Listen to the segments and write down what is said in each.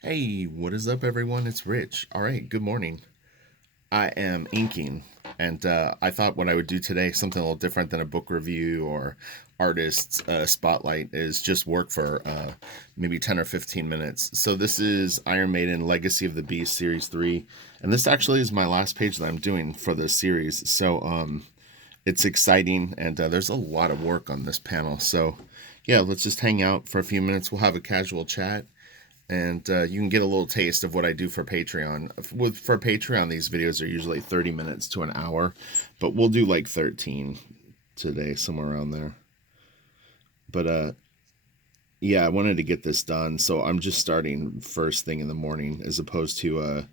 Hey, what is up, everyone? It's Rich. All right, good morning. I am inking, and I thought what I would do today, something a little different than a book review or artist spotlight, is just work for maybe 10 or 15 minutes. So, this is Iron Maiden Legacy of the Beast Series 3, and this actually is my last page that I'm doing for the series. So, it's exciting, and there's a lot of work on this panel. So, yeah, let's just hang out for a few minutes. We'll have a casual chat and you can get a little taste of what I do for Patreon. For Patreon, these videos are usually 30 minutes to an hour, but we'll do like 13 today, somewhere around there. But yeah, I wanted to get this done, so I'm just starting first thing in the morning, as opposed to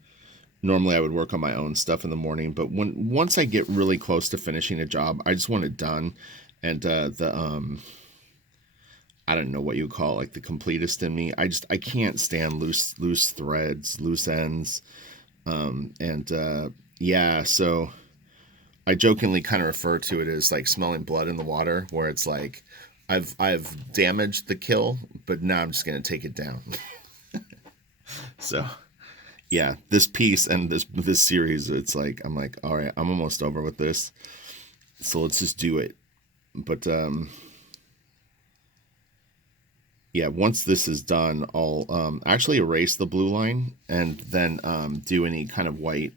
normally I would work on my own stuff in the morning. But once I get really close to finishing a job, I just want it done, and the I don't know what you would call it, like the completist in me. I can't stand loose threads, loose ends. And yeah, so I jokingly kind of refer to it as like smelling blood in the water, where it's like I've damaged the kill, but now I'm just gonna take it down. So yeah, this piece and this series, it's like I'm like, all right, I'm almost over with this, so let's just do it. But yeah, once this is done, I'll actually erase the blue line and then do any kind of white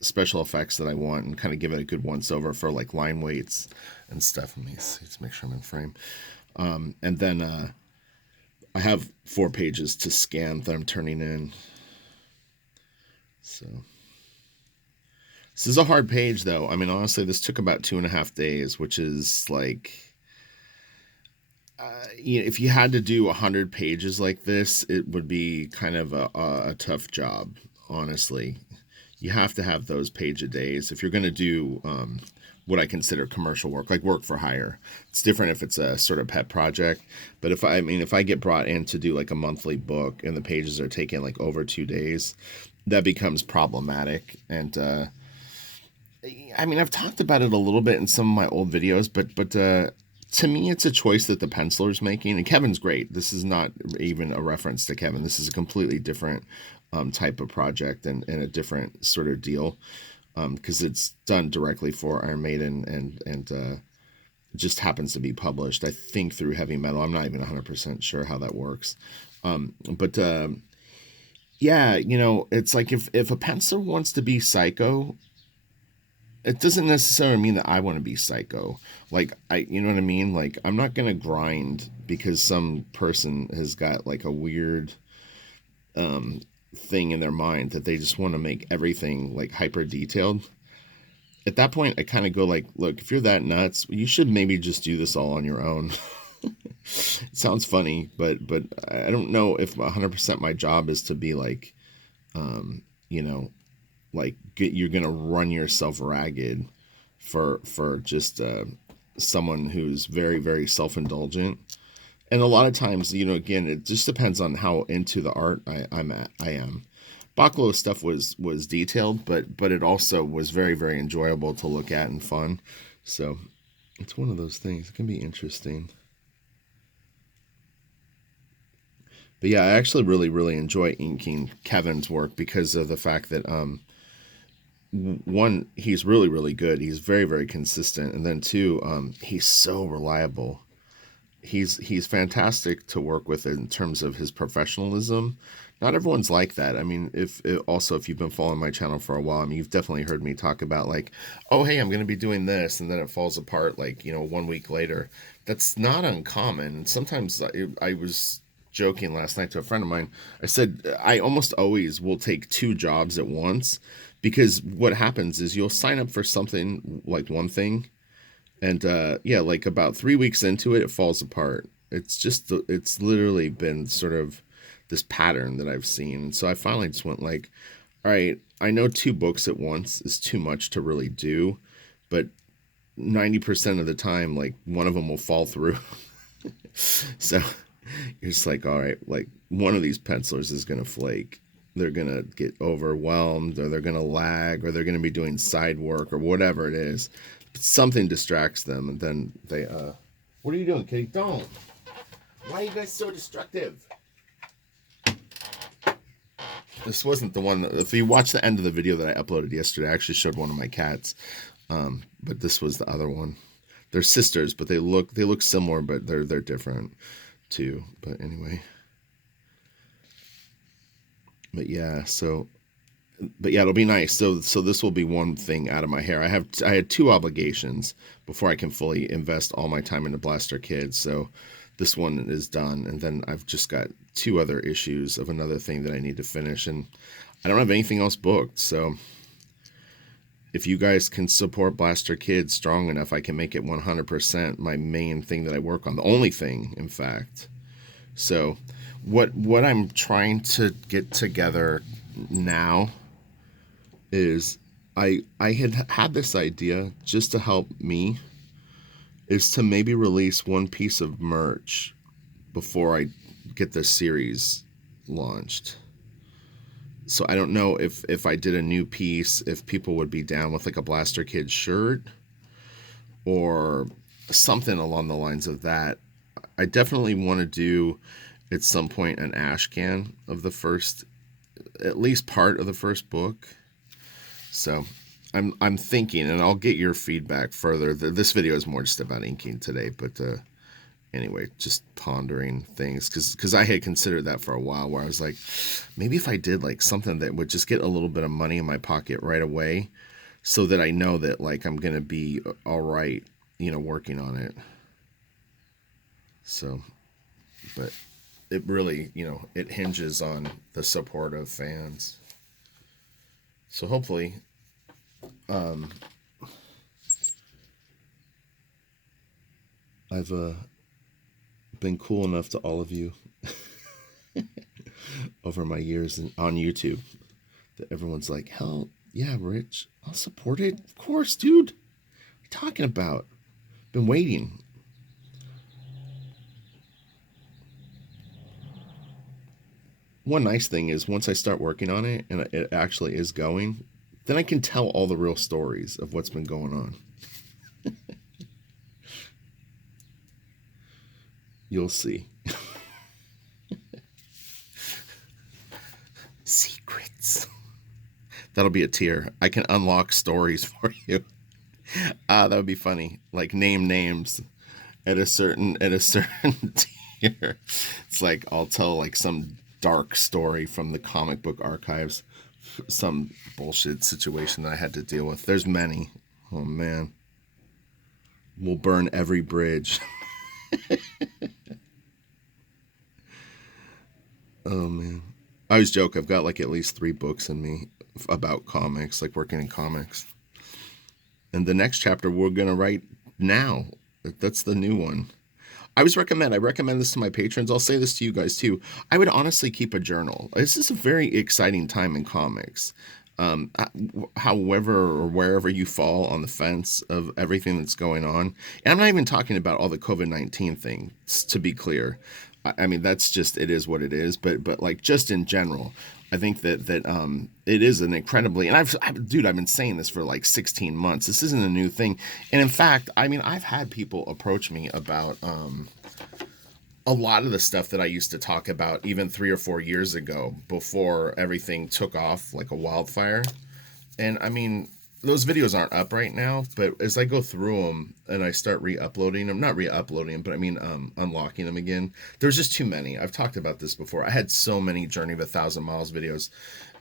special effects that I want and kind of give it a good once over for like line weights and stuff. Let me see, let's make sure I'm in frame. And then I have 4 pages to scan that I'm turning in. So this is a hard page, though. I mean, honestly, this took about 2.5 days, which is like if you had to do 100 pages like this, it would be kind of a tough job, honestly. You have to have those page a days if you're going to do what I consider commercial work, like work for hire. It's different if it's a sort of pet project, but if I get brought in to do like a monthly book and the pages are taking like over 2 days, that becomes problematic. And I mean, I've talked about it a little bit in some of my old videos, but to me, it's a choice that the penciler's making. And Kevin's great. This is not even a reference to Kevin. This is a completely different type of project and a different sort of deal because it's done directly for Iron Maiden and just happens to be published, I think, through Heavy Metal. I'm not even 100% sure how that works. But yeah, it's like if a penciler wants to be psycho, it doesn't necessarily mean that I want to be psycho. Like you know what I mean? Like I'm not gonna grind because some person has got like a weird thing in their mind that they just want to make everything like hyper detailed. At that point, I kind of go like, look, if you're that nuts, you should maybe just do this all on your own. It sounds funny, but I don't know if 100% my job is to be like, you know, you're gonna run yourself ragged for just someone who's very very self-indulgent. And a lot of times, again, it just depends on how into the art I am. Baklow's stuff was detailed, but it also was very very enjoyable to look at and fun. So it's one of those things. It can be interesting. But yeah, I actually really really enjoy inking Kevin's work because of the fact that one, he's really really good. He's very very consistent, and then two, he's so reliable. He's fantastic to work with in terms of his professionalism. Not everyone's like that. I mean, if you've been following my channel for a while, I mean, you've definitely heard me talk about like, oh hey, I'm going to be doing this, and then it falls apart like 1 week later. That's not uncommon. Sometimes I was joking last night to a friend of mine. I said I almost always will take two jobs at once because what happens is you'll sign up for something like one thing and yeah, like about 3 weeks into it, it falls apart. It's literally been sort of this pattern that I've seen. And so I finally just went like, all right, I know two books at once is too much to really do, but 90% of the time, like one of them will fall through. So you're just like, all right, like one of these pencilers is going to flake. They're going to get overwhelmed or they're going to lag or they're going to be doing side work or whatever it is. Something distracts them and then they, what are you doing, Kitty? Don't. Why are you guys so destructive? This wasn't the one. If you watch the end of the video that I uploaded yesterday, I actually showed one of my cats. But this was the other one. They're sisters, but they look similar, but they're different too. But anyway, but yeah. But yeah, it'll be nice. So this will be one thing out of my hair. I had two obligations before I can fully invest all my time into Blaster Kids. So this one is done, and then I've just got two other issues of another thing that I need to finish, and I don't have anything else booked. So if you guys can support Blaster Kids strong enough, I can make it 100% my main thing that I work on. The only thing, in fact. So what I'm trying to get together now is I had this idea just to help me is to maybe release one piece of merch before I get this series launched. So I don't know if I did a new piece, if people would be down with like a Blaster Kid shirt or something along the lines of that. I definitely want to do at some point an ash can of the first, at least part of the first book. So I'm thinking, and I'll get your feedback further. This video is more just about inking today, but anyway, just pondering things because I had considered that for a while, where I was like, maybe if I did like something that would just get a little bit of money in my pocket right away, so that I know that like I'm gonna be all right, working on it. So, but it really, it hinges on the support of fans. So hopefully, I've been cool enough to all of you over my years on YouTube that everyone's like, hell yeah, Rich, I'll support it. Of course, dude. What are you talking about? Been waiting. One nice thing is once I start working on it and it actually is going, then I can tell all the real stories of what's been going on. You'll see. Secrets. That'll be a tier. I can unlock stories for you. That would be funny. Like name names at a certain tier. It's like I'll tell like some dark story from the comic book archives, some bullshit situation that I had to deal with. There's many. Oh man. We'll burn every bridge. Oh man. I always joke I've got like at least 3 books in me about comics, like working in comics. And the next chapter we're gonna write now. That's the new one. I recommend this to my patrons. I'll say this to you guys too. I would honestly keep a journal. This is a very exciting time in comics. However or wherever you fall on the fence of everything that's going on, and I'm not even talking about all the COVID-19 things, to be clear. I mean, that's just, it is what it is. But like just in general, I think that it is an incredibly, and I've been saying this for like 16 months. This isn't a new thing, and in fact, I mean, I've had people approach me about a lot of the stuff that I used to talk about even 3 or 4 years ago, before everything took off like a wildfire. And I mean, those videos aren't up right now, but as I go through them and I start re-uploading them, not re-uploading them, but I mean unlocking them again, there's just too many. I've talked about this before. I had so many Journey of a Thousand Miles videos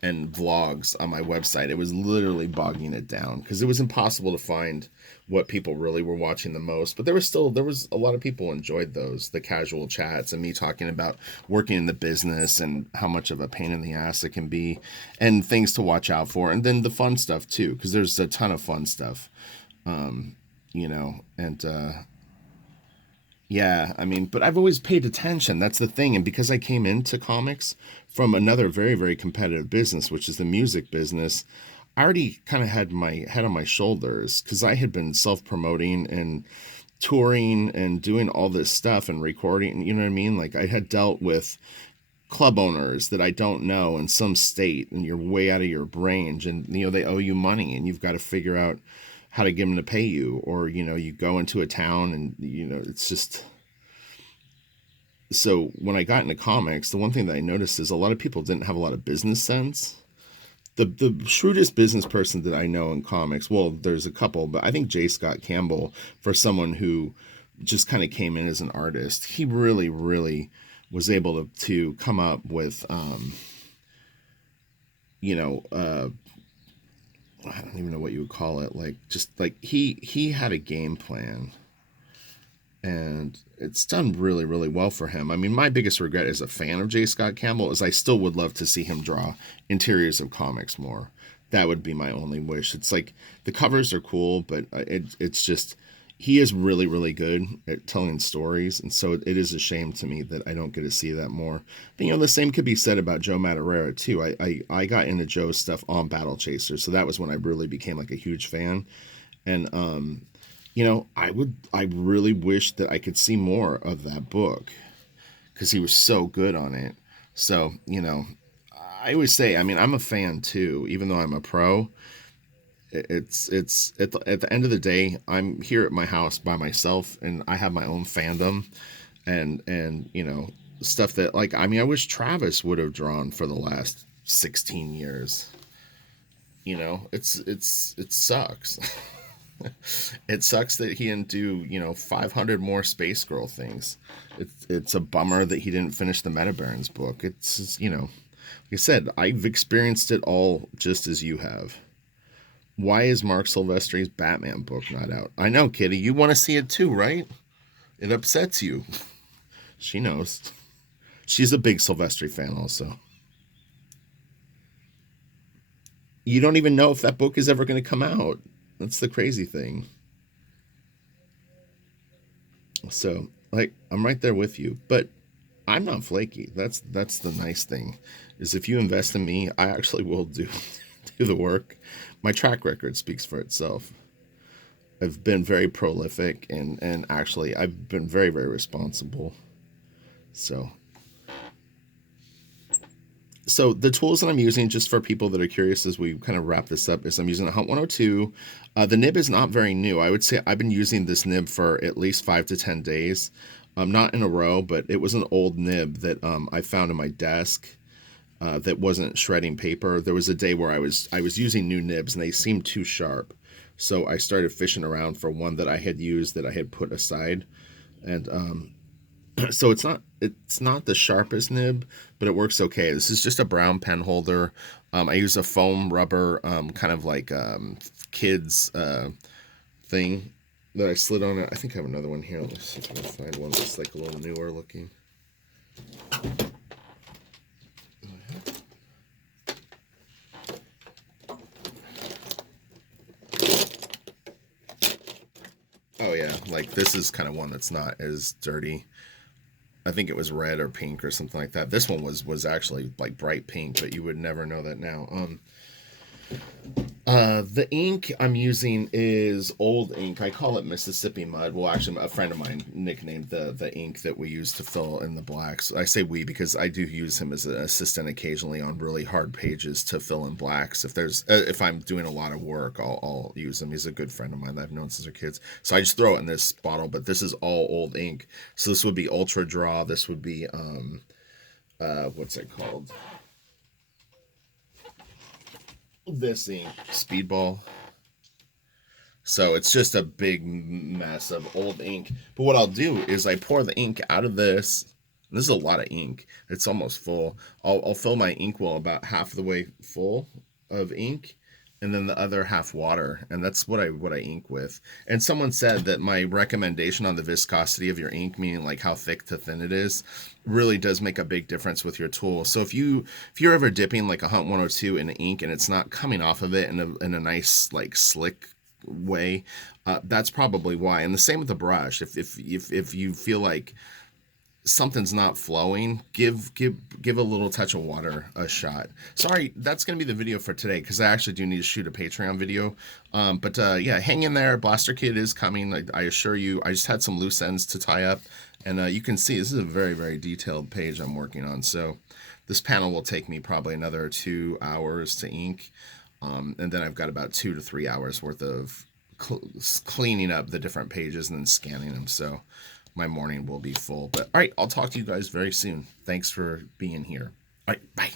and vlogs on my website. It was literally bogging it down because it was impossible to find what people really were watching the most. But there was a lot of people who enjoyed those, the casual chats and me talking about working in the business and how much of a pain in the ass it can be and things to watch out for. And then the fun stuff too, because there's a ton of fun stuff, and yeah, I mean, but I've always paid attention. That's the thing. And because I came into comics from another very, very competitive business, which is the music business, I already kind of had my head on my shoulders because I had been self-promoting and touring and doing all this stuff and recording, you know what I mean? Like I had dealt with club owners that I don't know in some state, and you're way out of your range, and they owe you money and you've got to figure out how to get them to pay you, or you go into a town and it's just So when I got into comics, the one thing that I noticed is a lot of people didn't have a lot of business sense. The shrewdest business person that I know in comics, well, there's a couple, but I think J. Scott Campbell, for someone who just kind of came in as an artist, he really, really was able to come up with, you know, I don't even know what you would call it, like just like he had a game plan, and it's done really, really well for him. I mean, my biggest regret as a fan of J. Scott Campbell is I still would love to see him draw interiors of comics more. That would be my only wish. It's like the covers are cool, but it's just he is really, really good at telling stories, and so it is a shame to me that I don't get to see that more. But, the same could be said about Joe Madureira too. I got into Joe's stuff on Battle Chaser, so that was when I really became like a huge fan, and I really wish that I could see more of that book because he was so good on it. So, I always say, I mean, I'm a fan too, even though I'm a pro. It's at the end of the day, I'm here at my house by myself, and I have my own fandom, and stuff that, like, I mean, I wish Travis would have drawn for the last 16 years. It sucks. It sucks that he didn't do 500 more Space Girl things. It's a bummer that he didn't finish the Meta Barons book. It's like I said, I've experienced it all just as you have. Why is Mark Silvestri's Batman book not out? I know, Kitty, you want to see it too, right? It upsets you. She knows. She's a big Silvestri fan also. You don't even know if that book is ever going to come out. That's the crazy thing. So, like, I'm right there with you, but I'm not flaky. That's the nice thing, is if you invest in me, I actually will do do the work. My track record speaks for itself. I've been very prolific, and actually I've been very, very responsible. So so the tools that I'm using, just for people that are curious as we kind of wrap this up, is I'm using a Hunt 102. The nib is not very new. I would say I've been using this nib for at least 5 to 10 days. Not in a row, but it was an old nib that I found in my desk that wasn't shredding paper. There was a day where I was using new nibs and they seemed too sharp. So I started fishing around for one that I had used that I had put aside. And so it's not the sharpest nib, but it works okay. This is just a brown pen holder. I use a foam rubber kind of like kids thing that I slid on it. I think I have another one here. Let's see if I can find one that's like a little newer looking. Oh yeah, like this is kind of one that's not as dirty. I think it was red or pink or something like that. This one was actually like bright pink, but you would never know that now. The ink I'm using is old ink. I call it Mississippi Mud. Well, actually, a friend of mine nicknamed the ink that we use to fill in the blacks. I say we because I do use him as an assistant occasionally on really hard pages to fill in blacks. If I'm doing a lot of work, I'll use him. He's a good friend of mine that I've known since we're kids. So I just throw it in this bottle, but this is all old ink. So this would be Ultra Draw. This would be what's it called? This ink, Speedball. So it's just a big mess of old ink. But what I'll do is I pour the ink out of this. This is a lot of ink. It's almost full. I'll fill my inkwell about half the way full of ink, and then the other half water, and that's what I ink with. And someone said that my recommendation on the viscosity of your ink, meaning like how thick to thin it is, really does make a big difference with your tool. So if you're ever dipping like a Hunt 102 in ink and it's not coming off of it in a nice like slick way, that's probably why. And the same with the brush. If you feel like something's not flowing, give a little touch of water a shot. Sorry, that's gonna be the video for today because I actually do need to shoot a Patreon video. But yeah, hang in there. Blaster Kid is coming. I assure you. I just had some loose ends to tie up, and you can see this is a very, very detailed page I'm working on. So this panel will take me probably another 2 hours to ink, and then I've got about 2 to 3 hours worth of cleaning up the different pages and then scanning them. So my morning will be full. But all right, I'll talk to you guys very soon. Thanks for being here. All right, bye.